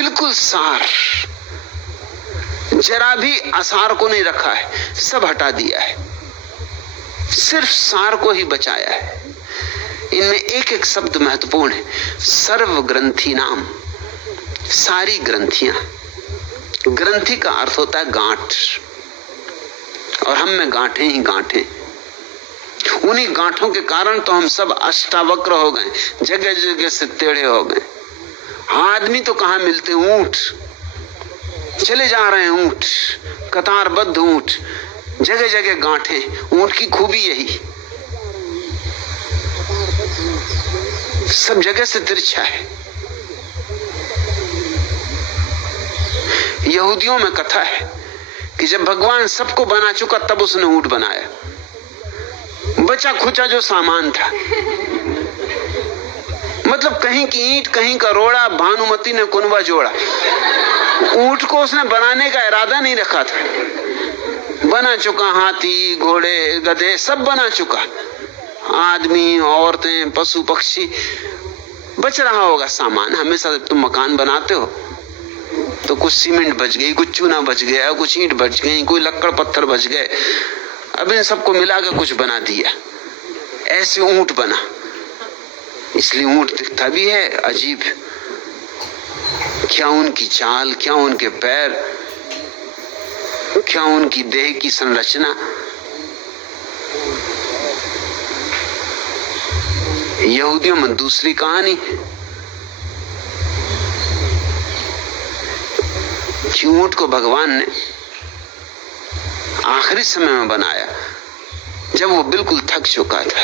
बिल्कुल सार, जरा भी असार को नहीं रखा है, सब हटा दिया है, सिर्फ सार को ही बचाया है। इनमें एक एक शब्द महत्वपूर्ण है। सर्व ग्रंथि नाम, सारी ग्रंथियां। ग्रंथि का अर्थ होता है गांठ, और हम में गांठें ही गांठें। उन्हीं गांठों के कारण तो हम सब अष्टावक्र हो गए, जगह जगह से टेढ़े हो गए। आदमी तो कहां मिलते, ऊंट चले जा रहे हैं, ऊंट कतारबद्ध ऊंट, जगह जगह गांठें। ऊंट की खूबी यही, सब जगह से तिरछा है। यहूदियों में कथा है कि जब भगवान सबको बना चुका तब उसने ऊंट बनाया, बचा खुचा जो सामान था। मतलब कहीं की ईंट, कहीं का रोड़ा, भानुमति ने कुनबा जोड़ा। ऊंट को उसने बनाने का इरादा नहीं रखा था, बना चुका। हाथी, घोड़े, गधे सब बना चुका, आदमी, औरतें, पशु पक्षी। बच रहा होगा सामान। हमेशा तुम मकान बनाते हो तो कुछ सीमेंट बच गई, कुछ चूना बच गया, कुछ ईंट बच गई, कोई लक्कड़ पत्थर बच गए। अब इन सबको मिलाकर कुछ बना दिया। ऐसे ऊंट बना, इसलिए ऊंट दिखता भी है अजीब। क्या उनकी चाल, क्या उनके पैर, क्या उनकी देह की संरचना। यहूदियों में दूसरी कहानी कि ऊंट को भगवान ने आखिरी समय में बनाया, जब वो बिल्कुल थक चुका था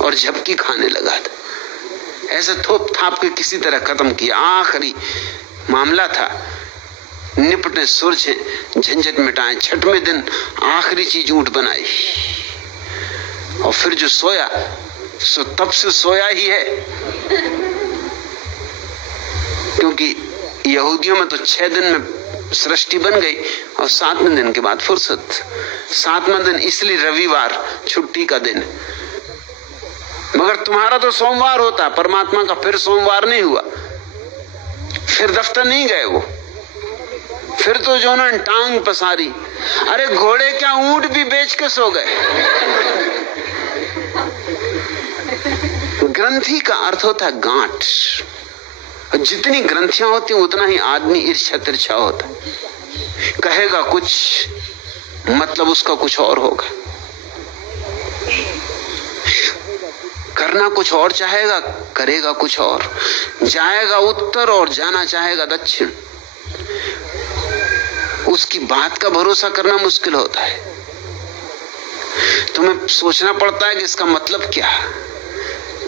और झपकी खाने लगा था। ऐसे थोप थाप के किसी तरह खत्म किया। आखिरी मामला था, निपटे, सुलझे, झंझट मिटाए। छठवें दिन आखिरी चीज ऊंट बनाई, और फिर जो सोया सो तब से सोया ही है। क्योंकि यहूदियों में तो 6 दिन में सृष्टि बन गई और 7वें दिन के बाद फुर्सत। 7वां दिन इसलिए रविवार छुट्टी का दिन। मगर तुम्हारा तो सोमवार होता, परमात्मा का फिर सोमवार नहीं हुआ, फिर दफ्तर नहीं गए वो, फिर तो जो ना टांग पसारी। अरे घोड़े क्या, ऊंट भी बेच के सो गए। ग्रंथि का अर्थ होता है गांठ। जितनी ग्रंथियां होती उतना ही आदमी ईर्ष्या तिरछा होता है। कहेगा कुछ, मतलब उसका कुछ और होगा। करना कुछ और चाहेगा, करेगा कुछ और। जाएगा उत्तर और जाना चाहेगा दक्षिण। उसकी बात का भरोसा करना मुश्किल होता है। तुम्हें सोचना पड़ता है कि इसका मतलब क्या,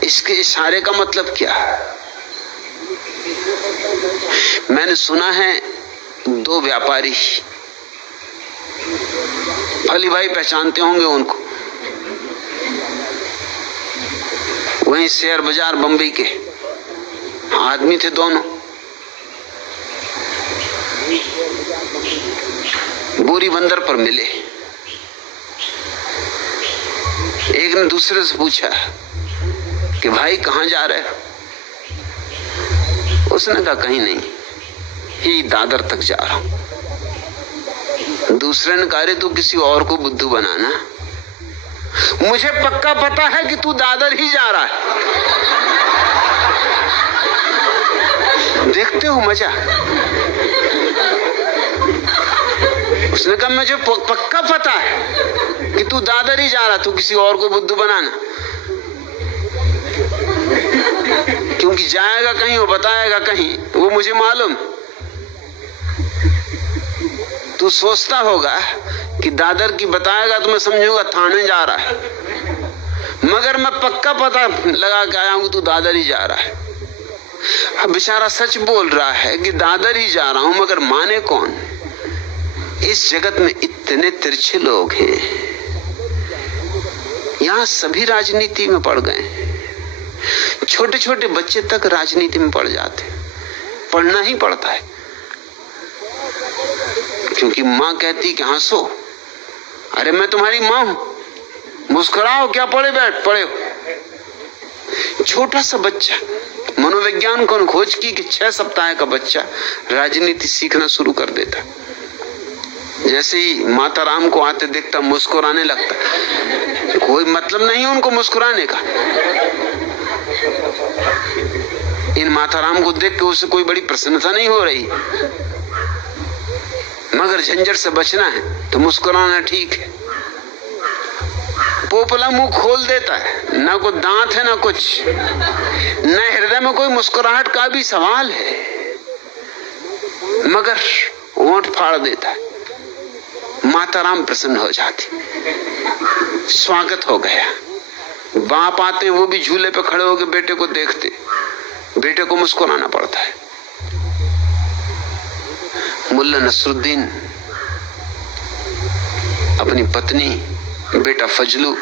इसके इशारे का मतलब क्या। मैंने सुना है 2 व्यापारी, अली भाई पहचानते होंगे उनको, वहीं शेयर बाजार बंबई के आदमी थे दोनों। बोरी बंदर पर मिले। एक ने दूसरे से पूछा कि भाई कहां जा रहे हो? उसने कहा कहीं नहीं, यही दादर तक जा रहा हूं। दूसरे ने कहा तू किसी और को बुद्धू बनाना, मुझे पक्का पता है कि तू दादर ही जा रहा है। देखते हो मजा। उसने कहा मुझे पक्का पता है कि तू दादर ही जा रहा, तू किसी और को बुद्धू बनाना। क्योंकि जाएगा कहीं और बताएगा कहीं, वो मुझे मालूम। तू सोचता होगा कि दादर की बताएगा तो मैं समझूंगा थाने जा रहा है, मगर मैं पक्का पता लगा के आया हूं तू दादर ही जा रहा है। अब बेचारा सच बोल रहा है कि दादर ही जा रहा हूं, मगर माने कौन? इस जगत में इतने तिरछे लोग हैं, यहां सभी राजनीति में पड़ गए। छोटे छोटे बच्चे तक राजनीति में पड़ जाते, पढ़ना ही पड़ता है। क्योंकि माँ कहती कि हंसो, अरे मैं तुम्हारी माँ हूं, मुस्कुराओ, क्या पढ़े बैठ पढ़े हो। छोटा सा बच्चा मनोविज्ञान को खोज की कि 6 सप्ताह का बच्चा राजनीति सीखना शुरू कर देता। जैसे ही माता राम को आते देखता मुस्कुराने लगता। कोई मतलब नहीं उनको मुस्कुराने का। इन माता राम को देख के उसे कोई बड़ी प्रसन्नता नहीं हो रही, मगर झंझट से बचना है तो मुस्कुराना ठीक है। पोपला मुंह खोल देता है, ना कोई दांत है ना कुछ, न हृदय में कोई मुस्कुराहट का भी सवाल है, मगर होंठ फाड़ देता है। माता राम प्रसन्न हो जाती, स्वागत हो गया। बाप आते वो भी झूले पे खड़े होकर बेटे को देखते, बेटे को मुस्कुराना पड़ता है। मुल्ला नसरुद्दीन अपनी पत्नी, बेटा फजलू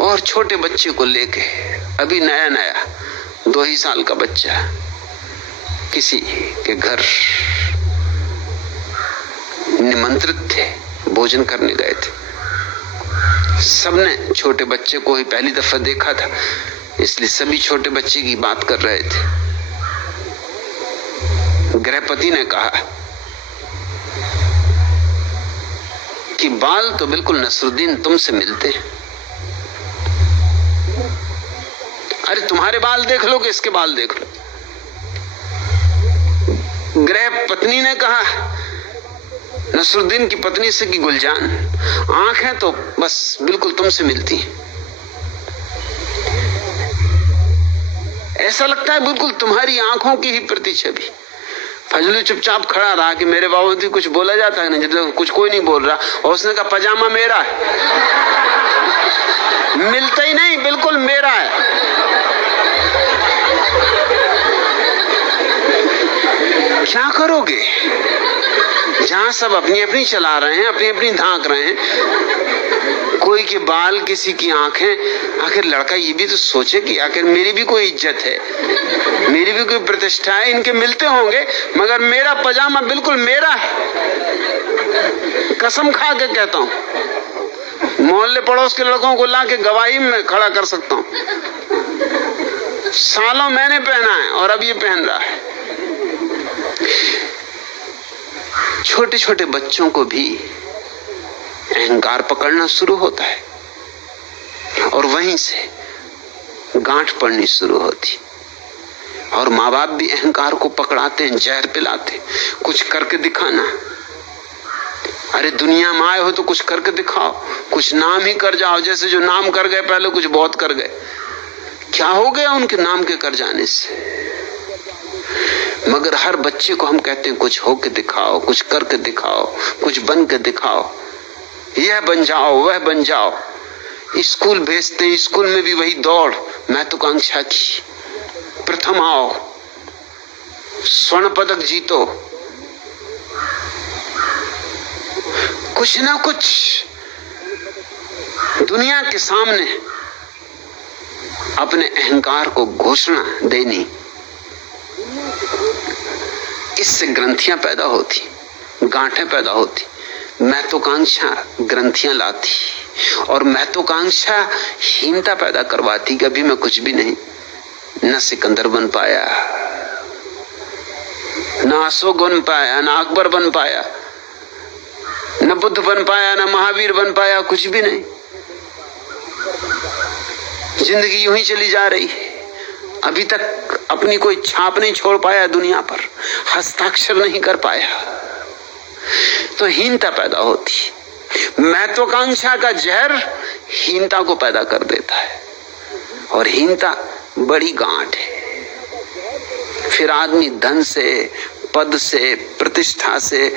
और छोटे बच्चे को लेके, अभी नया नया 2 ही साल का बच्चा, किसी के घर निमंत्रित थे, भोजन करने गए थे। सबने छोटे बच्चे को ही पहली दफा देखा था, इसलिए सभी छोटे बच्चे की बात कर रहे थे। गृहपति ने कहा कि बाल तो बिल्कुल नसरुद्दीन तुमसे मिलते हैं। अरे तुम्हारे बाल देख लो कि इसके बाल देख लो। गृहपत्नी ने कहा नसरुद्दीन की पत्नी से कि गुलजान, आंखें तो बस बिल्कुल तुमसे मिलती हैं, ऐसा लगता है बिल्कुल तुम्हारी आंखों की ही प्रतिछवि। फजलू चुपचाप खड़ा रहा कि मेरे बाबूजी कुछ बोला जाता है ना, जब कुछ कोई नहीं बोल रहा, और उसने कहा पजामा मेरा है। मिलता ही नहीं, बिल्कुल मेरा है। क्या करोगे जहां सब अपनी अपनी चला रहे हैं, अपनी अपनी धांक रहे हैं, कोई के बाल किसी की आंखें। आखिर लड़का ये भी तो सोचे कि आखिर मेरी भी कोई इज्जत है, मेरी भी कोई प्रतिष्ठा है। इनके मिलते होंगे मगर मेरा पजामा बिल्कुल मेरा है। कसम खा के कहता हूं, मोहल्ले पड़ोस के लड़कों को ला के गवाही में खड़ा कर सकता हूं। सालों मैंने पहना है और अब ये पहन रहा है। छोटे छोटे बच्चों को भी अहंकार पकड़ना शुरू होता है और वहीं से गांठ पड़नी शुरू होती। और माँ बाप भी अहंकार को पकड़ाते हैं, जहर पिलाते, कुछ करके दिखाना। अरे दुनिया में आए हो तो कुछ करके दिखाओ, कुछ नाम ही कर जाओ। जैसे जो नाम कर गए पहले, कुछ बहुत कर गए। क्या हो गया उनके नाम के कर जाने से? मगर हर बच्चे को हम कहते हैं कुछ होके दिखाओ, कुछ करके दिखाओ, कुछ बन के दिखाओ, यह बन जाओ, वह बन जाओ। स्कूल भेजते हैं, स्कूल में भी वही दौड़, महत्वाकांक्षा की। प्रथम आओ, स्वर्ण पदक जीतो, कुछ ना कुछ दुनिया के सामने अपने अहंकार को घोषणा देनी। इससे ग्रंथियां पैदा होती, गांठें पैदा होती, महत्वाकांक्षा ग्रंथियां लाती, और महत्वाकांक्षा हीनता पैदा करवाती। कभी मैं कुछ भी नहीं, न सिकंदर बन पाया, न अशोक बन पाया, न अकबर बन पाया, न बुद्ध बन पाया, न महावीर बन पाया, कुछ भी नहीं। जिंदगी यूं ही चली जा रही है। अभी तक अपनी कोई छाप नहीं छोड़ पाया दुनिया पर, हस्ताक्षर नहीं कर पाया। तो हीनता पैदा होती। महत्वाकांक्षा का जहर हीनता को पैदा कर देता है, और हीनता बड़ी गांठ है। फिर आदमी धन से, पद से, प्रतिष्ठा से,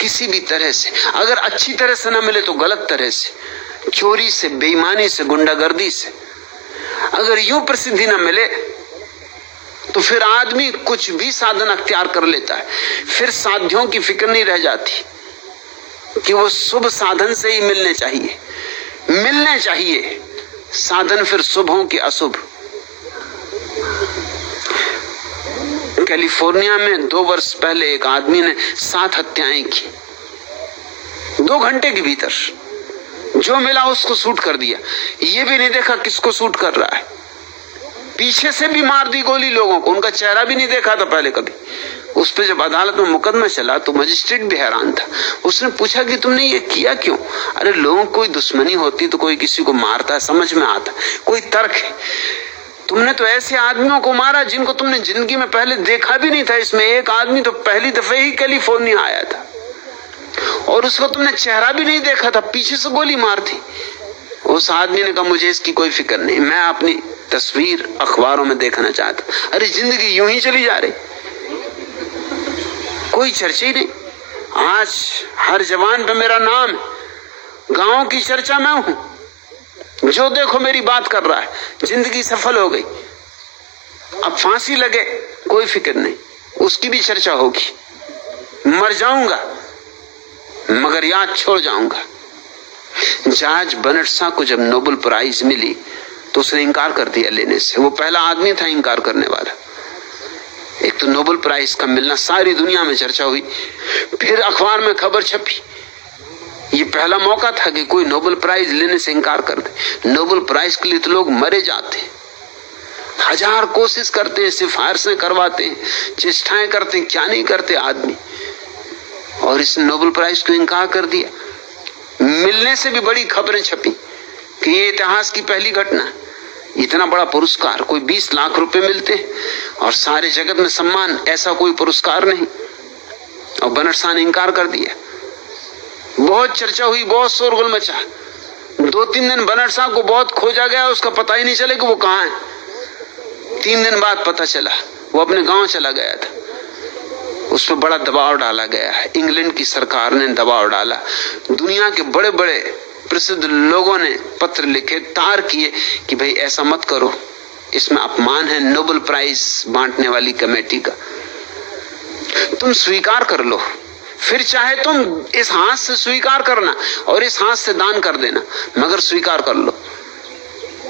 किसी भी तरह से, अगर अच्छी तरह से ना मिले तो गलत तरह से, चोरी से, बेईमानी से, गुंडागर्दी से, अगर यूं प्रसिद्धि ना मिले तो फिर आदमी कुछ भी साधन अख्तियार कर लेता है। फिर साध्यों की फिक्र नहीं रह जाती कि वो शुभ साधन से ही मिलने चाहिए साधन, फिर शुभ हो कि अशुभ। कैलिफोर्निया में 2 वर्ष पहले एक आदमी ने 7 हत्याएं की 2 घंटे के भीतर। जो मिला उसको शूट कर दिया, ये भी नहीं देखा किसको शूट कर रहा है। पीछे से भी मार दी गोली लोगों को, उनका चेहरा भी नहीं देखा था पहले कभी। उस पे जब अदालत में मुकदमा चला तो मजिस्ट्रेट भी हैरान था। उसने पूछा कि तुमने ये किया क्यों? अरे लोगों को कोई दुश्मनी होती तो कोई किसी को मारता है, समझ में आता, कोई तर्क है। तुमने तो ऐसे आदमियों को मारा जिनको तुमने जिंदगी में पहले देखा भी नहीं था। इसमें एक आदमी तो पहली दफे ही कैलिफोर्निया आया था और उसको तुमने चेहरा भी नहीं देखा था, पीछे से गोली मार दी। उस आदमी ने कहा मुझे इसकी कोई फिक्र नहीं, मैं अपनी तस्वीर अखबारों में देखना चाहता। अरे जिंदगी यूं ही चली जा रही, कोई चर्चा ही नहीं। आज हर जवान पे मेरा नाम है, गांव की चर्चा मैं हूं, जो देखो मेरी बात कर रहा है। जिंदगी सफल हो गई, अब फांसी लगे कोई फिक्र नहीं, उसकी भी चर्चा होगी। मर जाऊंगा मगर याद छोड़ जाऊंगा। जॉर्ज बर्नार्ड शॉ को जब नोबेल प्राइज मिली तो उसने इंकार कर दिया लेने से। वो पहला आदमी था इंकार करने वाला। एक तो नोबेल प्राइज का मिलना, सारी दुनिया में चर्चा हुई, फिर अखबार में खबर छपी। ये पहला मौका था कि कोई नोबेल प्राइज लेने से इंकार कर दे। नोबेल प्राइज के लिए तो लोग मरे जाते हैं, हजार कोशिश करते हैं, सिफारिशें करवाते हैं, चेष्टाएं करते हैं, क्या नहीं करते आदमी। और इसने नोबेल प्राइज को इंकार कर दिया। मिलने से भी बड़ी खबरें छपी कि ये इतिहास की पहली घटना, इतना बड़ा पुरस्कार, कोई 20 लाख रुपए मिलते हैं और सारे जगत में सम्मान, ऐसा कोई पुरस्कार नहीं। और बर्नार्ड शॉ ने इंकार कर दिया। बहुत चर्चा हुई, बहुत शोरगुल मचा। 2-3 दिन बर्नार्ड शॉ को बहुत खोजा गया, उसका पता ही नहीं चले कि वो कहाँ है। 3 दिन बाद पता चला वो अपने गांव चला गया था। उस पर बड़ा दबाव डाला गया है, इंग्लैंड की सरकार ने दबाव डाला। दुनिया के बड़े बड़े प्रसिद्ध लोगों ने पत्र लिखे, तार किए कि भाई ऐसा मत करो, इसमें अपमान है नोबेल प्राइज बांटने वाली कमेटी का। तुम स्वीकार कर लो, फिर चाहे तुम इस हाथ से स्वीकार करना और इस हाथ से दान कर देना, मगर स्वीकार कर लो।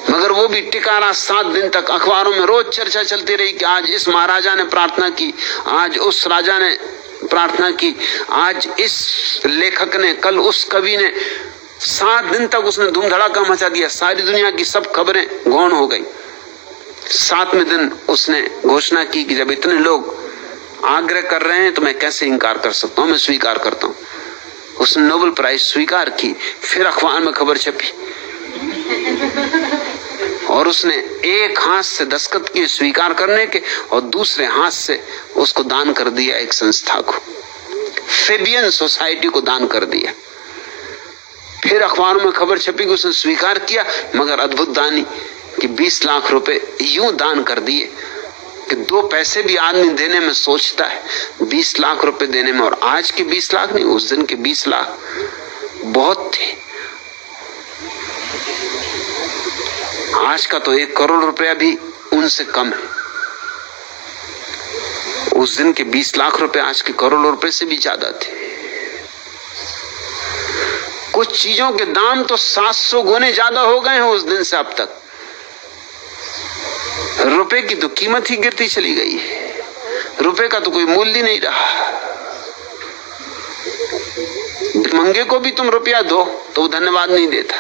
मगर वो भी टिका रहा 7 दिन तक। अखबारों में रोज चर्चा चलती रही कि आज इस महाराजा ने प्रार्थना की, आज उस राजा ने प्रार्थना की, आज इस लेखक ने, कल उस कवि ने। 7 दिन तक उसने धूम धड़ाका मचा दिया, सारी दुनिया की सब खबरें गौण हो गई। 7वें दिन उसने घोषणा की कि जब इतने लोग आग्रह कर रहे हैं तो मैं कैसे इनकार कर सकता हूं, मैं स्वीकार करता हूं। उसने नोबेल प्राइज स्वीकार की। फिर अखबार में खबर छपी और उसने एक हाथ से दस्तखत किए स्वीकार करने के और दूसरे हाथ से उसको दान कर दिया, एक संस्था को, फेबियन सोसाइटी को दान कर दिया। फिर अखबारों में खबर छपी कि उसने स्वीकार किया, मगर अद्भुत दानी कि 20 लाख रुपए यूं दान कर दिए कि 2 पैसे भी आदमी देने में सोचता है, 20 लाख रुपए देने में। और आज के 20 लाख नहीं, उस दिन के 20 लाख बहुत थे। आज का तो 1 करोड़ रुपया भी उनसे कम है। उस दिन के 20 लाख रुपए आज के करोड़ रुपए से भी ज्यादा थे। कुछ चीजों के दाम तो 700 गुने ज्यादा हो गए हैं उस दिन से अब तक। रुपए की तो कीमत ही गिरती चली गई है, रुपए का तो कोई मूल्य नहीं रहा। मंगे को भी तुम रुपया दो तो वो धन्यवाद नहीं देता,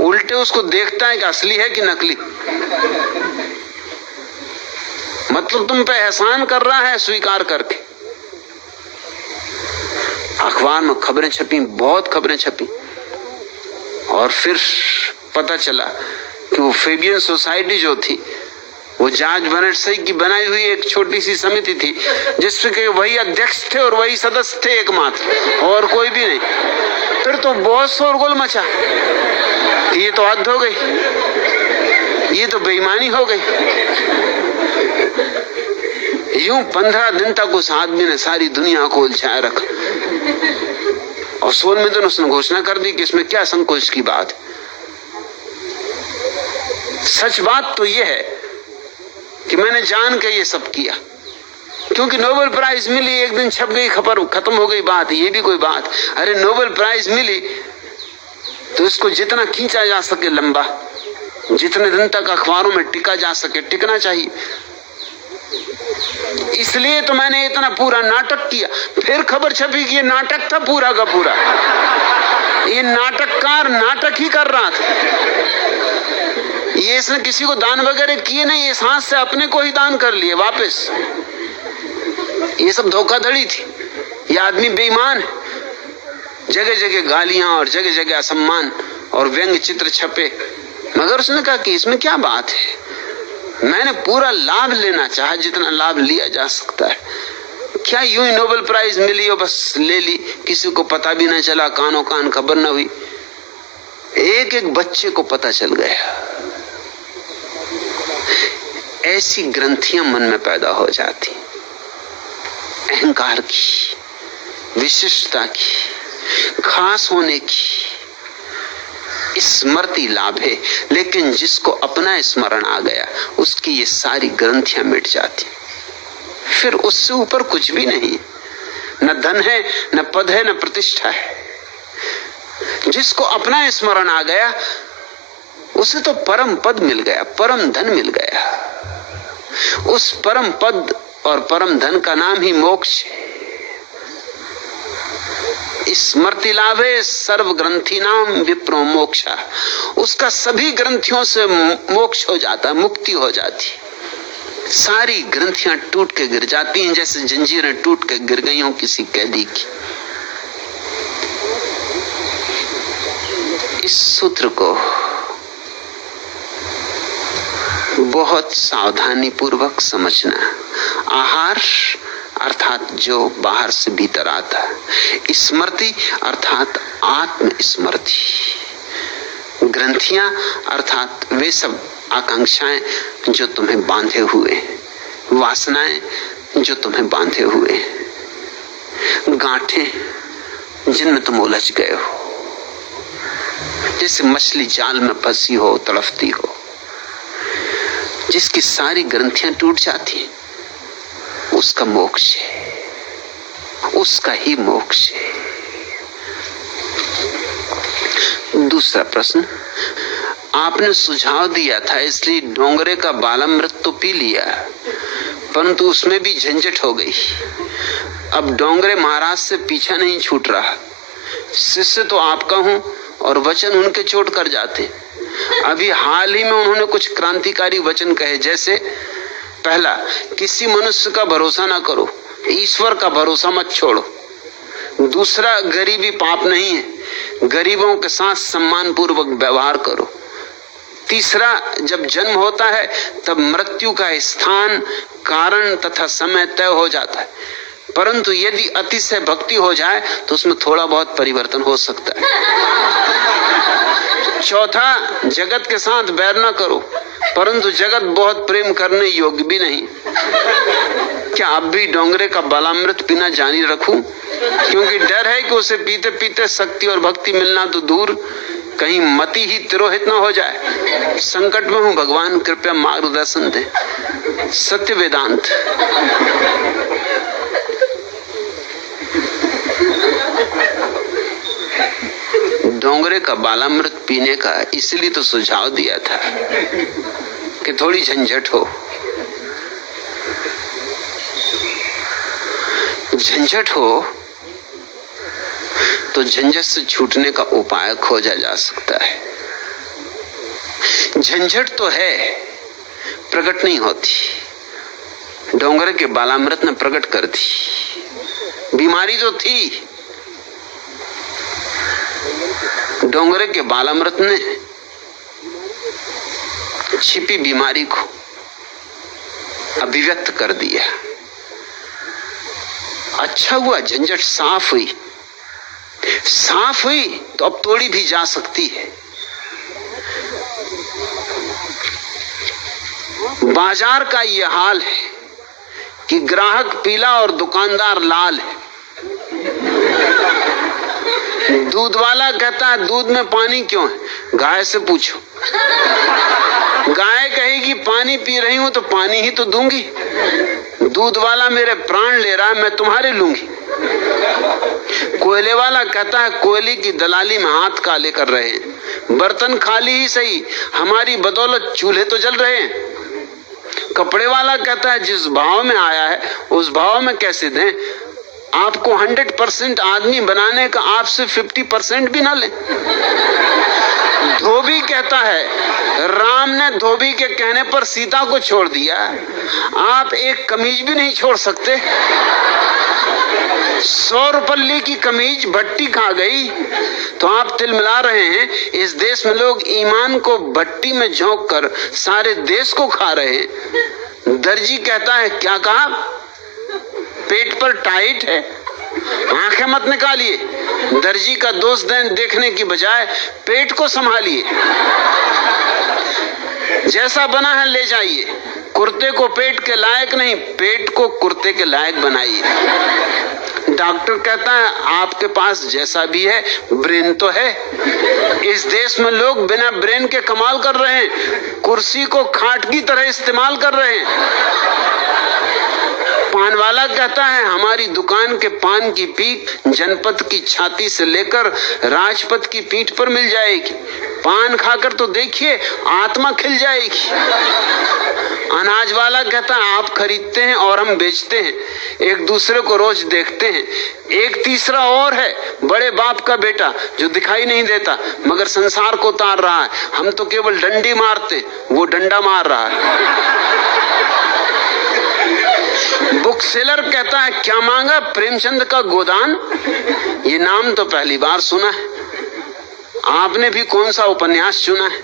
उल्टे उसको देखता है कि असली है कि नकली। मतलब तुम पे एहसान कर रहा है स्वीकार करके। अखबार में खबरें छपी, बहुत खबरें छपी। और फिर पता चला कि वो फेबियन सोसाइटी जो थी वो जॉर्ज बर्नार्ड शॉ की बनाई हुई एक छोटी सी समिति थी, जिसके वही अध्यक्ष थे और वही सदस्य थे एकमात्र, और कोई भी नहीं। फिर तो बहुत शोरगुल मचा, ये तो हद हो गई, ये तो बेईमानी हो गई। यूं 15 दिन तक उस आदमी ने सारी दुनिया को उलझाए रखा और 16वें दिन उसने घोषणा कर दी कि इसमें क्या संकोच की बात है। सच बात तो यह है कि मैंने जान के ये सब किया, क्योंकि नोबेल प्राइज मिली, एक दिन छप गई खबर, खत्म हो गई बात। ये भी कोई बात? अरे नोबेल प्राइज मिली तो इसको जितना खींचा जा सके लंबा, जितने दिन तक अखबारों में टिका जा सके टिकना चाहिए। इसलिए तो मैंने इतना पूरा नाटक किया। फिर खबर छपी कि ये नाटक था पूरा का पूरा, ये नाटककार नाटक ही कर रहा था। ये इसने किसी को दान वगैरह किए नहीं, इस हाथ से अपने को ही दान कर लिए वापस। ये सब धोखाधड़ी थी। ये आदमी बेईमान है। जगह जगह गालियां और जगह जगह असम्मान और व्यंग्य चित्र छपे, मगर उसने कहा कि इसमें क्या बात है, मैंने पूरा लाभ लेना चाहा, जितना लाभ लिया जा सकता है। क्या यूं ही नोबेल प्राइज मिली और बस ले ली, किसी को पता भी ना चला, कानों कान खबर न हुई। एक एक बच्चे को पता चल गया। ऐसी ग्रंथियां मन में पैदा हो जाती, अहंकार की, विशिष्टता की, खास होने की। स्मृति लाभ है, लेकिन जिसको अपना स्मरण आ गया उसकी ये सारी ग्रंथियां मिट जाती, फिर उससे ऊपर कुछ भी नहीं। न धन है, न पद है, न प्रतिष्ठा है। जिसको अपना स्मरण आ गया उसे तो परम पद मिल गया, परम धन मिल गया। उस परम पद और परम धन का नाम ही मोक्ष है। स्मृति लाभे सर्व ग्रंथि नाम विप्रो मोक्षा। उसका सभी ग्रंथियों से मोक्ष हो जाता, मुक्ति हो जाती। सारी ग्रंथियां टूट के गिर जाती हैं, जैसे जंजीरें टूट के गिर गई हों किसी कैदी की। इस सूत्र को बहुत सावधानी पूर्वक समझना। आहार अर्थात जो बाहर से भीतर आता है, स्मृति अर्थात आत्म स्मृति, ग्रंथियां अर्थात वे सब आकांक्षाएं जो तुम्हें बांधे हुए, वासनाएं जो तुम्हें बांधे हुए, गांठें जिनमें तुम उलझ गए हो, जैसे मछली जाल में फंसी हो, तड़फती हो, जिसकी सारी ग्रंथियां टूट जाती हैं, उसका मोक्ष है, उसका ही मोक्ष है। दूसरा प्रश्न, आपने सुझाव दिया था इसलिए डोंगरे का बालामृत तो पी लिया, परंतु उसमें भी झंझट हो गई। अब डोंगरे महाराज से पीछा नहीं छूट रहा। शिष्य तो आपका हूं और वचन उनके चोट कर जाते। अभी हाल ही में उन्होंने कुछ क्रांतिकारी वचन कहे, जैसे पहला, किसी मनुष्य का भरोसा ना करो, ईश्वर का भरोसा मत छोड़ो। दूसरा, गरीबी पाप नहीं है, गरीबों के साथ सम्मान पूर्वक व्यवहार करो। तीसरा, जब जन्म होता है तब मृत्यु का स्थान, कारण तथा समय तय हो जाता है, परंतु यदि अतिशय भक्ति हो जाए तो उसमें थोड़ा बहुत परिवर्तन हो सकता है। चौथा, जगत के साथ बैर ना करो, परंतु जगत बहुत प्रेम करने योग्य भी नहीं। क्या अब भी डोंगरे का बालामृत पीना जारी रखूं? क्योंकि डर है कि उसे पीते पीते शक्ति और भक्ति मिलना तो दूर, कहीं मति ही तिरोहित न हो जाए। संकट में हूं, भगवान कृपया मार्गदर्शन दे। सत्य वेदांत। डोंगरे का बालामृत पीने का इसलिए तो सुझाव दिया था कि थोड़ी झंझट हो। झंझट हो तो झंझट से छूटने का उपाय खोजा जा सकता है। झंझट तो है, प्रकट नहीं होती। डोंगरे के बालामृत ने प्रकट कर दी। बीमारी तो थी, डोंगरे के बालामृत ने छिपी बीमारी को अभिव्यक्त कर दिया। अच्छा हुआ, झंझट साफ हुई। साफ हुई तो अब तोड़ी भी जा सकती है। बाजार का यह हाल है कि ग्राहक पीला और दुकानदार लाल है। दूध वाला कहता है दूध में पानी क्यों है? गाय से पूछो। गाय कहेगी पानी पी रही हूं तो पानी ही तो दूंगी। दूध वाला मेरे प्राण ले रहा है, मैं तुम्हारे लूंगी। कोयले वाला कहता है कोयले की दलाली में हाथ काले कर रहे हैं। बर्तन खाली ही सही, हमारी बदौलत चूल्हे तो जल रहे हैं। कपड़े वाला कहता है जिस भाव में आया है उस भाव में कैसे दें? आपको 100% आदमी बनाने का आपसे 50% भी ना ले। धोबी कहता है राम ने धोबी के कहने पर सीता को छोड़ दिया, आप एक कमीज भी नहीं छोड़ सकते। 100 रुपये की कमीज भट्टी खा गई तो आप तिलमिला रहे हैं। इस देश में लोग ईमान को भट्टी में झोंक कर सारे देश को खा रहे हैं। दर्जी कहता है क्या कहा, पेट पर टाइट है, आंखें मत निकालिए। दर्जी का दोस्त देखने की बजाय पेट को संभालिए। जैसा बना है ले जाइए, कुर्ते को पेट के लायक नहीं, पेट को कुर्ते के लायक बनाइए। डॉक्टर कहता है आपके पास जैसा भी है ब्रेन तो है। इस देश में लोग बिना ब्रेन के कमाल कर रहे हैं, कुर्सी को खाट की तरह इस्तेमाल कर रहे हैं। पान वाला कहता है हमारी दुकान के पान की पीक जनपद की छाती से लेकर राजपथ की पीठ पर मिल जाएगी। पान खाकर तो देखिए, आत्मा खिल जाएगी। अनाज वाला कहता है आप खरीदते हैं और हम बेचते हैं, एक दूसरे को रोज देखते हैं। एक तीसरा और है, बड़े बाप का बेटा जो दिखाई नहीं देता मगर संसार को तार रहा है। हम तो केवल डंडी मारते, वो डंडा मार रहा है। बुक सेलर कहता है क्या मांगा, प्रेमचंद का गोदान। ये नाम तो पहली बार सुना है। आपने भी कौन सा उपन्यास चुना है?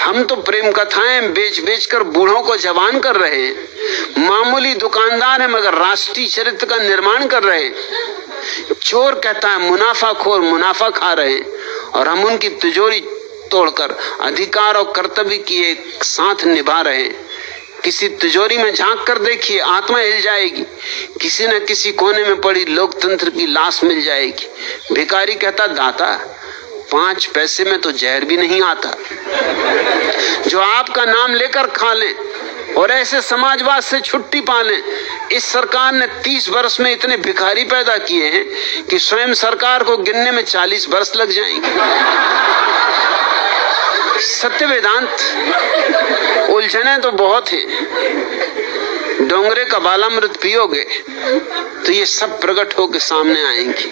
हम तो प्रेम कथाएं बेच बेच कर बूढ़ों को जवान कर रहे हैं। मामूली दुकानदार है मगर राष्ट्रीय चरित्र का निर्माण कर रहे हैं। चोर कहता है मुनाफाखोर मुनाफा खा रहे हैं और हम उनकी तिजोरी तोड़कर अधिकार और कर्तव्य की एक साथ निभा रहे हैं। किसी तिजोरी में झांक कर देखिए, आत्मा हिल जाएगी। किसी न किसी कोने में पड़ी लोकतंत्र की लाश मिल जाएगी। भिखारी कहता दाता 5 पैसे में तो जहर भी नहीं आता जो आपका नाम लेकर खा लें और ऐसे समाजवाद से छुट्टी पा लें। इस सरकार ने 30 वर्ष में इतने भिखारी पैदा किए हैं कि स्वयं सरकार को गिनने में 40 वर्ष लग जाएंगे। सत्य वेदांत उलझने तो बहुत है। डोंगरे का बालामृत पियोगे तो ये सब प्रकट होकर सामने आएंगी।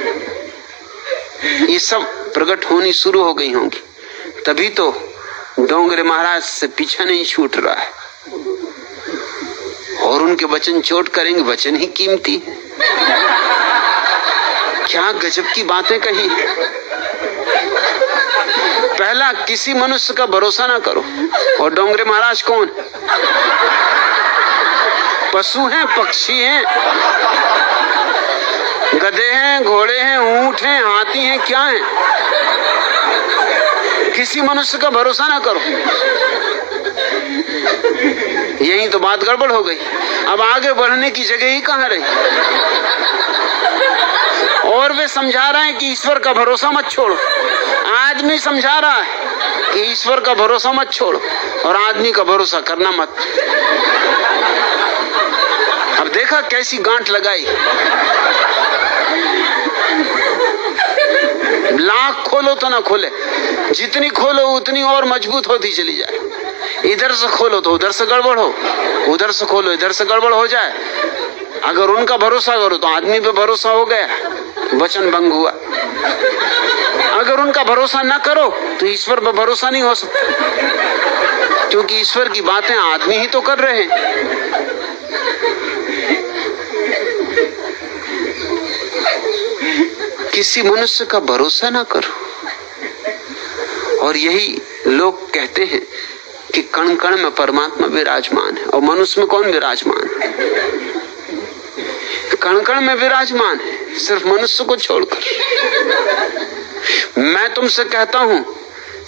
ये सब प्रकट होनी शुरू हो गई होंगी, तभी तो डोंगरे महाराज से पीछा नहीं छूट रहा है। और उनके वचन चोट करेंगे, वचन ही कीमती है। क्या गजब की बातें कही। पहला, किसी मनुष्य का भरोसा ना करो। और डोंगरे महाराज कौन? पशु हैं, पक्षी हैं, गधे हैं, घोड़े हैं, ऊंट हैं, हाथी हैं, क्या हैं? किसी मनुष्य का भरोसा ना करो। यही तो बात गड़बड़ हो गई। अब आगे बढ़ने की जगह ही कहां रही। और वे समझा रहे हैं कि ईश्वर का भरोसा मत छोड़ो। आदमी समझा रहा है कि ईश्वर का भरोसा मत छोड़ो और आदमी का भरोसा करना मत। अब देखा कैसी गांठ लगाई। लाख खोलो तो ना खुले, जितनी खोलो उतनी और मजबूत होती चली जाए। इधर से खोलो तो उधर से गड़बड़ हो, उधर से खोलो इधर से गड़बड़ हो जाए। अगर उनका भरोसा करो तो आदमी पे भरोसा हो गया, वचन भंग हुआ। अगर उनका भरोसा ना करो तो ईश्वर पे भरोसा नहीं हो सकता, क्योंकि ईश्वर की बातें आदमी ही तो कर रहे हैं। किसी मनुष्य का भरोसा ना करो। और यही लोग कहते हैं कि कण कण में परमात्मा विराजमान है। और मनुष्य में कौन विराजमान है? कण कण में विराजमान है, सिर्फ मनुष्य को छोड़कर। मैं तुमसे कहता हूं,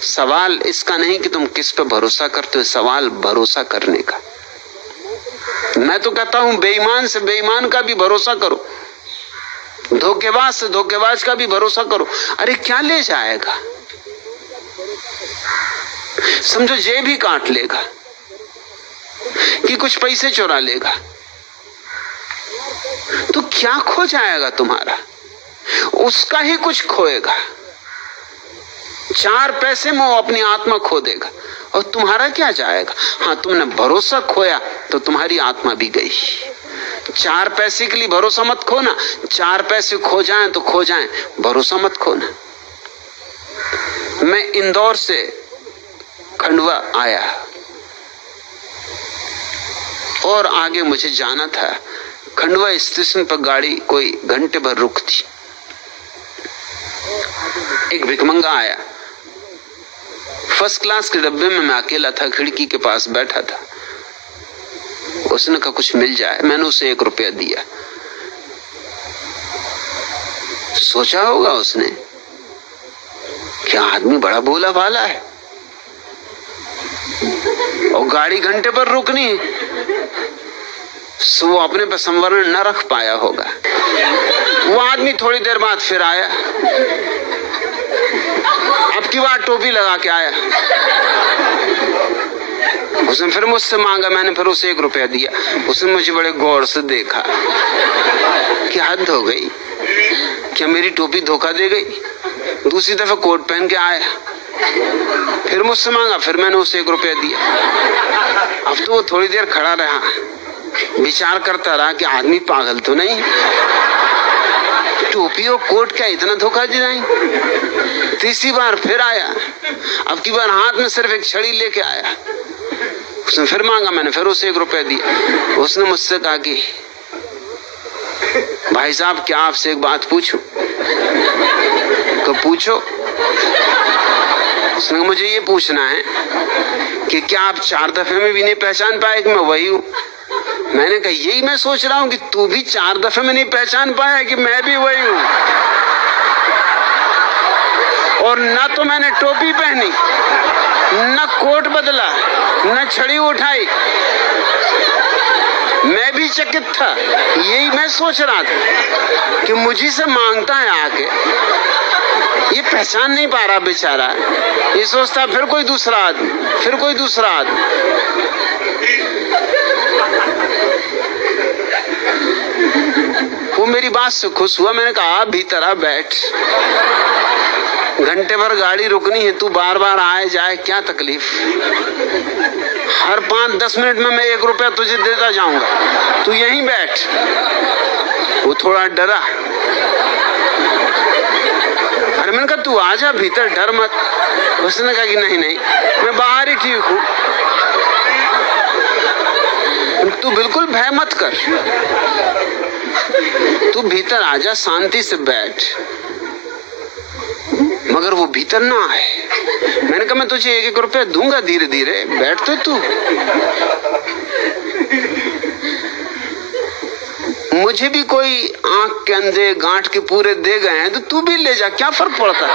सवाल इसका नहीं कि तुम किस पे भरोसा करते हो, सवाल भरोसा करने का। मैं तो कहता हूं बेईमान से बेईमान का भी भरोसा करो, धोखेबाज से धोखेबाज का भी भरोसा करो। अरे क्या ले जाएगा? समझो जेब ही काट लेगा कि कुछ पैसे चुरा लेगा, तो क्या खो जाएगा तुम्हारा? उसका ही कुछ खोएगा। 4 पैसे में वो अपनी आत्मा खो देगा और तुम्हारा क्या जाएगा? हाँ, तुमने भरोसा खोया तो तुम्हारी आत्मा भी गई। 4 पैसे के लिए भरोसा मत खोना। 4 पैसे खो जाएं तो खो जाएं, भरोसा मत खोना। मैं इंदौर से खंडवा आया और आगे मुझे जाना था। खंडवा स्टेशन पर गाड़ी कोई घंटे भर रुकती। एक भिखमंगा आया, फर्स्ट क्लास के डब्बे में मैं अकेला था, खिड़की के पास बैठा था। उसने कहा कुछ मिल जाए, मैंने उसे 1 रुपया दिया। सोचा होगा उसने कि आदमी बड़ा भोला भाला है और गाड़ी घंटे पर रुकनी है, सो वो अपने पर संवरण न रख पाया होगा। वो आदमी थोड़ी देर बाद फिर आया, अब की बार टोपी लगा के आया। उसने फिर मुझसे मांगा, मैंने फिर उसे 1 रुपया दिया। उसने मुझे बड़े गौर से देखा कि हद हो गई, क्या मेरी टोपी धोखा दे गई। दूसरी दफा कोट पहन के आया, फिर मुझसे मांगा, फिर मैंने उसे 1 रुपया दिया। अब तो वो थोड़ी देर खड़ा रहा, विचार करता रहा कि आदमी पागल तो नहीं, टोपी और कोट क्या इतना धोखा दिलाएं। तीसरी बार फिर आया, अब की बार हाथ में सिर्फ एक छड़ी लेके आया। उसने फिर मांगा, मैंने फिर उसे 1 रुपया दिया। उसने मुझसे कहा कि भाई साहब क्या आपसे एक बात पूछूं? तो पूछो। उसने कहा मुझे ये पूछना है कि क्या आप 4 दफे में भी नहीं पहचान पाए कि मैं वही हूं? मैंने कहा यही मैं सोच रहा हूं कि तू भी 4 दफे में नहीं पहचान पाया कि मैं भी वही हूं। और ना तो मैंने टोपी पहनी, न कोट बदला, न छड़ी उठाई, मैं भी चकित था। यही मैं सोच रहा था कि मुझी से मांगता है आके, ये पहचान नहीं पा रहा बेचारा। ये सोचता फिर कोई दूसरा आदमी, फिर कोई दूसरा आदमी। वो मेरी बात से खुश हुआ। मैंने कहा आप भीतर आ, बैठ, घंटे भर गाड़ी रुकनी है, तू बार बार आए जाए, क्या तकलीफ। हर 5-10 मिनट में मैं 1 रुपया तुझे देता जाऊंगा, तू यहीं बैठ। वो थोड़ा डरा। अरे मैंने कहा तू आजा भीतर, डर मत। उसने कहा कि नहीं नहीं, मैं बाहर ही ठीक हूं, तू बिल्कुल भय मत कर, तू भीतर आजा, शांति से बैठ। मगर वो भीतर ना आए। मैंने कहा मैं तुझे 1-1 रुपया दूंगा धीरे धीरे, बैठ तो तू। मुझे भी कोई आंख के अंधे गांठ के पूरे दे गए हैं तो तू भी ले जा, क्या फर्क पड़ता है।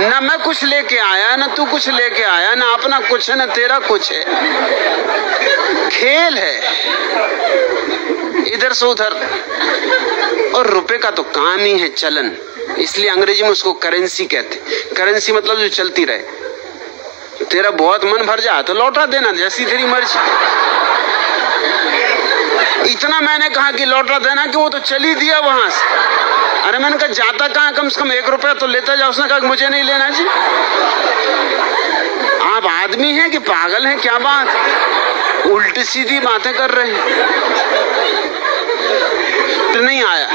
ना मैं कुछ लेके आया, ना तू कुछ लेके आया, ना अपना कुछ है ना तेरा कुछ है। खेल है इधर से उधर। और रुपए का तो काम ही है चलन, इसलिए अंग्रेजी में उसको करेंसी कहते। करेंसी मतलब जो चलती रहे। तेरा बहुत मन भर जाए तो लौटा देना, जैसी तेरी मर्जी। इतना मैंने कहा कि लौटा देना कि वो तो चली दिया वहां से। अरे मैंने कहा जाता कहाँ, कम से कम 1 रुपया तो लेता जाओ। उसने कहा मुझे नहीं लेना जी। आप आदमी हैं कि पागल हैं, क्या बात, उल्टी सीधी बातें कर रहे हैं। फिर नहीं आया,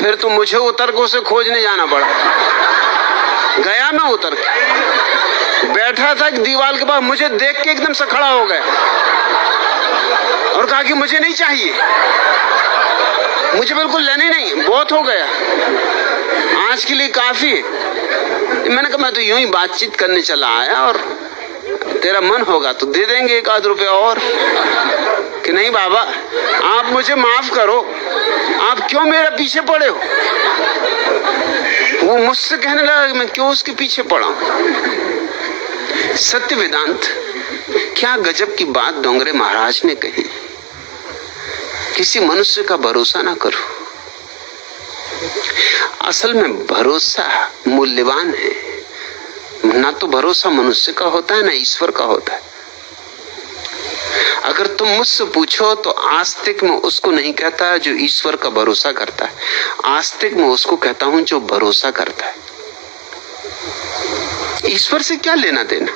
फिर तो मुझे उतर को उसे खोजने जाना पड़ा। गया मैं उतर के, बैठा था दीवार के पास, मुझे देख के एकदम से खड़ा हो गया और कहा कि मुझे नहीं चाहिए, मुझे बिल्कुल लेने नहीं, बहुत हो गया, आज के लिए काफी है। मैंने कहा मैं तो यूं ही बातचीत करने चला आया, और तेरा मन होगा तो दे देंगे 1-8 रुपया और। कि नहीं बाबा, आप मुझे माफ करो, आप क्यों मेरे पीछे पड़े हो। वो मुझसे कहने लगा कि मैं क्यों उसके पीछे पड़ा हूं। सत्य वेदांत, क्या गजब की बात डोंगरे महाराज ने कही। किसी मनुष्य का भरोसा ना करो। असल में भरोसा मूल्यवान है। ना तो भरोसा मनुष्य का होता है, ना ईश्वर का होता है। अगर तुम मुझसे पूछो तो आस्तिक में उसको नहीं कहता जो ईश्वर का भरोसा करता है, आस्तिक में उसको कहता हूं जो भरोसा करता है। ईश्वर से क्या लेना देना।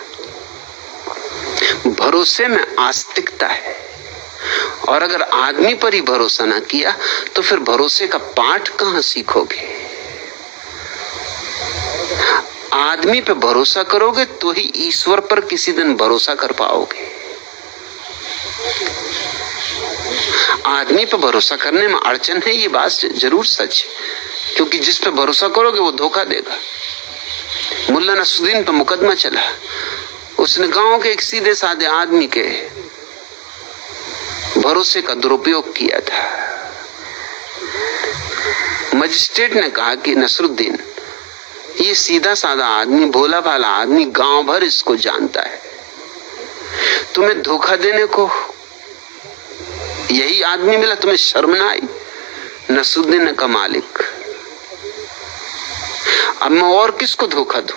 भरोसे में आस्तिकता है। और अगर आदमी पर ही भरोसा ना किया तो फिर भरोसे का पाठ कहां सीखोगे। आदमी पे भरोसा करोगे तो ही ईश्वर पर किसी दिन भरोसा कर पाओगे। आदमी पे भरोसा करने में अड़चन है, ये बात जरूर सच है, क्योंकि जिस पे भरोसा करोगे वो धोखा देगा। मुल्ला नसरुद्दीन पे मुकदमा चला, उसने गांव के एक सीधे साधे आदमी के भरोसे का दुरुपयोग किया था। मजिस्ट्रेट ने कहा कि नसरुद्दीन, ये सीधा साधा आदमी, भोला भाला आदमी, गांव भर इसको जानता है, तुम्हें धोखा देने को यही आदमी मिला, तुम्हें शर्म ना आई? नसरुद्दीन ने कहा, मालिक अब मैं और किसको धोखा दूं?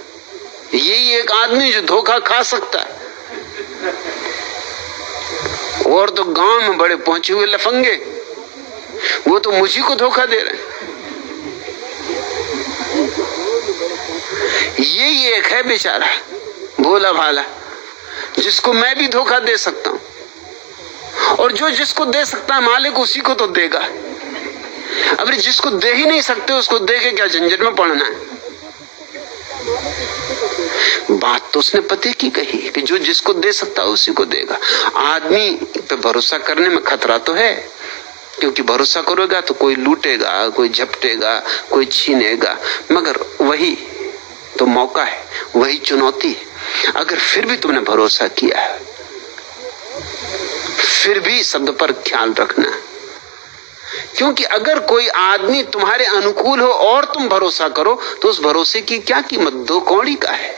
यही एक आदमी जो धोखा खा सकता है। और तो गांव में बड़े पहुंचे हुए लफंगे, वो तो मुझी को धोखा दे रहे हैं। यही एक है बेचारा भोला भाला जिसको मैं भी धोखा दे सकता हूं, और जो जिसको दे सकता है मालिक उसी को तो देगा। अरे जिसको दे ही नहीं सकते उसको दे के क्या झंझट में पड़ना है? बात तो उसने पते की कही कि जो जिसको दे सकता है उसी को देगा। आदमी पे भरोसा करने में खतरा तो है, क्योंकि भरोसा करोगा तो कोई लूटेगा, कोई झपटेगा, कोई छीनेगा, मगर वही तो मौका है, वही चुनौती है। अगर फिर भी तुमने भरोसा किया, फिर भी शब्द पर ख्याल रखना, क्योंकि अगर कोई आदमी तुम्हारे अनुकूल हो और तुम भरोसा करो तो उस भरोसे की क्या कीमत? 2 कौड़ी का है।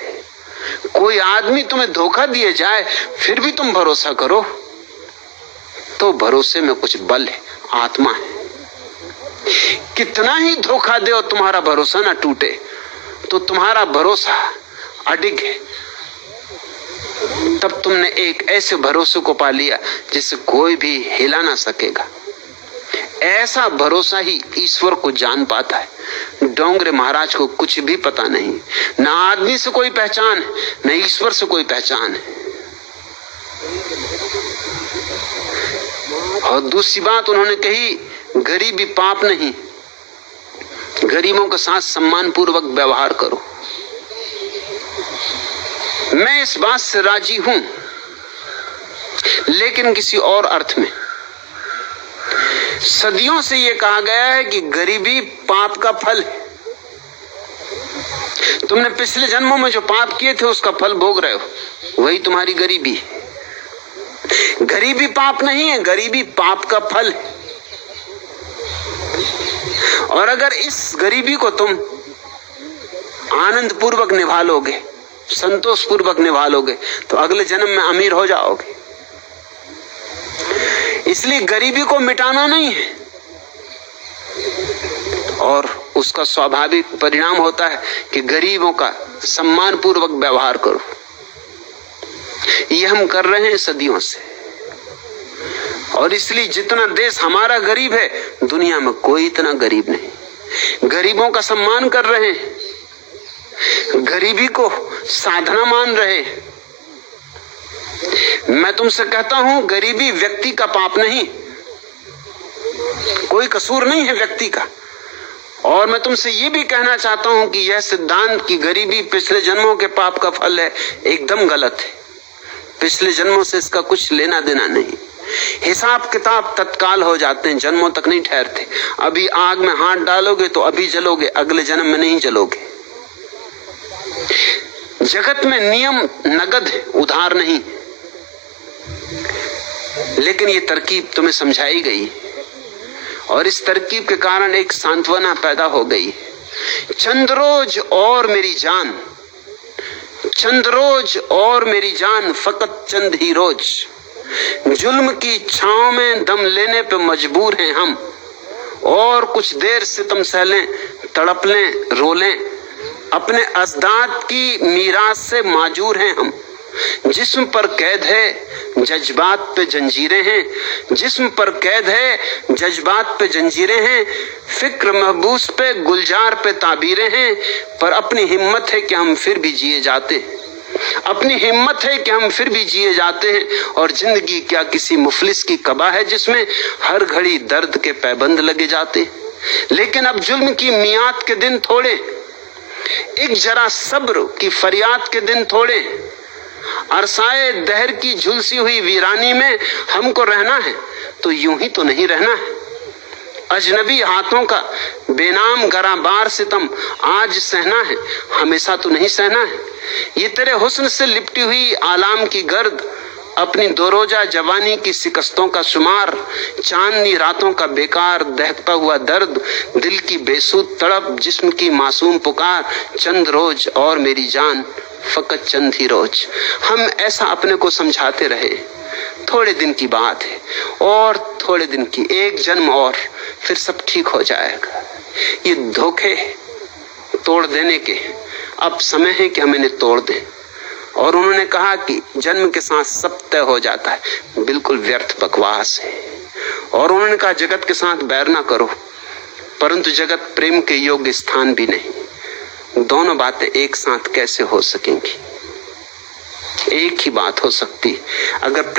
कोई आदमी तुम्हें धोखा दिए जाए फिर भी तुम भरोसा करो तो भरोसे में कुछ बल है, आत्मा है। कितना ही धोखा दे और तुम्हारा भरोसा ना टूटे तो तुम्हारा भरोसा अडिग है। तब तुमने एक ऐसे भरोसे को पा लिया जिसे कोई भी हिला ना सकेगा। ऐसा भरोसा ही ईश्वर को जान पाता है। डोंगरे महाराज को कुछ भी पता नहीं, ना आदमी से कोई पहचान है, न ईश्वर से कोई पहचान है। और दूसरी बात उन्होंने कही, गरीबी पाप नहीं, गरीबों के साथ सम्मान पूर्वक व्यवहार करो। मैं इस बात से राजी हूं, लेकिन किसी और अर्थ में। सदियों से यह कहा गया है कि गरीबी पाप का फल है। तुमने पिछले जन्मों में जो पाप किए थे उसका फल भोग रहे हो, वही तुम्हारी गरीबी है। गरीबी पाप नहीं है, गरीबी पाप का फल है। और अगर इस गरीबी को तुम आनंद पूर्वक निभा लोगे, संतोष पूर्वक निभा लोगे, तो अगले जन्म में अमीर हो जाओगे। इसलिए गरीबी को मिटाना नहीं है, और उसका स्वाभाविक परिणाम होता है कि गरीबों का सम्मान पूर्वक व्यवहार करो। ये हम कर रहे हैं सदियों से, और इसलिए जितना देश हमारा गरीब है, दुनिया में कोई इतना गरीब नहीं। गरीबों का सम्मान कर रहे हैं, गरीबी को साधना मान रहे हैं। मैं तुमसे कहता हूं, गरीबी व्यक्ति का पाप नहीं, कोई कसूर नहीं है व्यक्ति का। और मैं तुमसे ये भी कहना चाहता हूं कि यह सिद्धांत कि गरीबी पिछले जन्मों के पाप का फल है, एकदम गलत है। पिछले जन्मों से इसका कुछ लेना देना नहीं। हिसाब किताब तत्काल हो जाते हैं, जन्मों तक नहीं ठहरते। अभी आग में हाथ डालोगे तो अभी जलोगे, अगले जन्म में नहीं जलोगे। जगत में नियम नगद है, उधार नहीं। लेकिन ये तरकीब तुम्हें समझाई गई, और इस तरकीब के कारण एक सांत्वना पैदा हो गई। चंद रोज और मेरी जान, चंद रोज और मेरी जान, फकत चंद ही रोज। जुल्म की छांव में दम लेने पे मजबूर हैं हम, और कुछ देर सितम सहलें, तड़प लें, रो लें। अपने अज़दाद की मीरास से माजूर हैं हम। जिस्म पर कैद है, जज्बात पे जंजीरें हैं। जिस्म पर कैद है, जज्बात पे जंजीरें हैं। फिक्र महबूस पे, गुलजार पे ताबीरें हैं। पर अपनी हिम्मत है कि हम फिर भी जिए जाते हैं। अपनी हिम्मत है कि हम फिर भी जिए जाते हैं। और जिंदगी क्या किसी मुफलिस की कबा है जिसमें हर घड़ी दर्द के पैबंद लगे जाते। लेकिन अब जुल्म की मियाद के दिन थोड़े, एक जरा सब्र की फरियाद के दिन थोड़े, अरसाए दहर की झुलसी हुई वीरानी में हमको रहना है तो यूं ही तो नहीं रहना है। अजनबी हाथों का बेनाम गराबार सितम आज सहना है, हमेशा तो नहीं सहना है। ये तेरे हुस्न से लिपटी हुई आलाम की गर्द, अपनी दो रोजा जवानी की शिकस्तों का शुमार, चांदनी रातों का बेकार दहकता हुआ दर्द, दिल की बेसुध तड़प, जिस्म की मासूम पुकार, चंद रोज और मेरी जान, फकत चंद ही रोज। हम ऐसा अपने को समझाते रहे, थोड़े दिन की बात है और थोड़े दिन की, एक जन्म और फिर सब ठीक हो जाएगा। ये धोखे तोड़ देने के अब समय है कि हम इन्हें तोड़ दें। और उन्होंने कहा कि जन्म के साथ सब तय हो जाता है, बिल्कुल व्यर्थ बकवास है। और उन्होंने कहा जगत के साथ बैर ना करो, परंतु जगत प्रेम के योग्य स्थान भी नहीं। दोनों बातें एक साथ कैसे हो सकेंगी? एक ही बात हो सकती, अगर